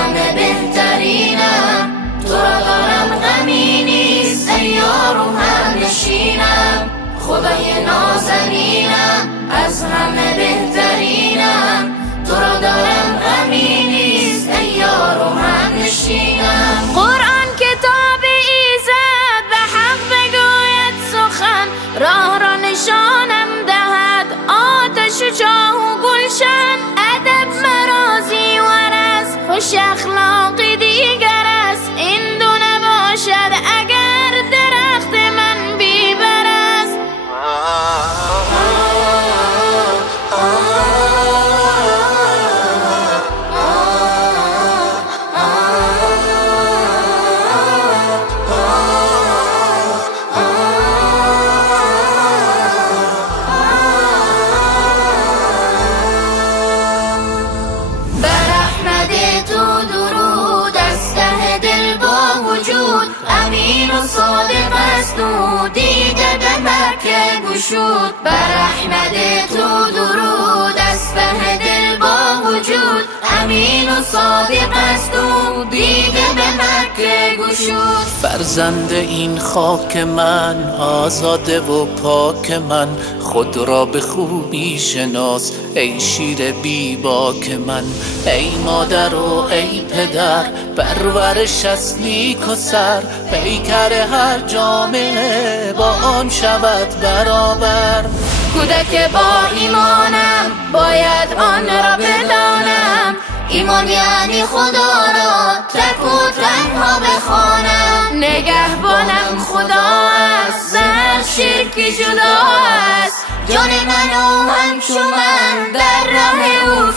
همه بهترینم، تو را دارم غمی نیست ای یار و همنشینم. خدای نازنینم از همه بهترینم، تو را دارم غمی نیست ای یار و همنشینم. قرآن کتاب ایزد به حق بگوید سخن، راه را نشانم دهد آتش و چاه و گلشن. ادب مرازی ورز خوش اخلاقی دیگر است، این دو نباشد اگر درخت من بیبر است. امین و صادق است و دیده به مکه گشود. بر احمد تو درود از ته دل با وجود، امین و صادق است و دیده به مکه گشود. فرزند این خاک من، آزاده و پاک من، خود را به خوبی شناس ای شیر بی باک من. ای مادر و ای پدر، پرورش از نیک و سر، پیکر هر جامعه با آن شود برابر. کودک با ایمانم باید آن را بدانم، ایمان یعنی خدا را تک و تنها بخوانم. نگهبانم خدا است زر شرکی جدا است، جان من و همچو من در راه او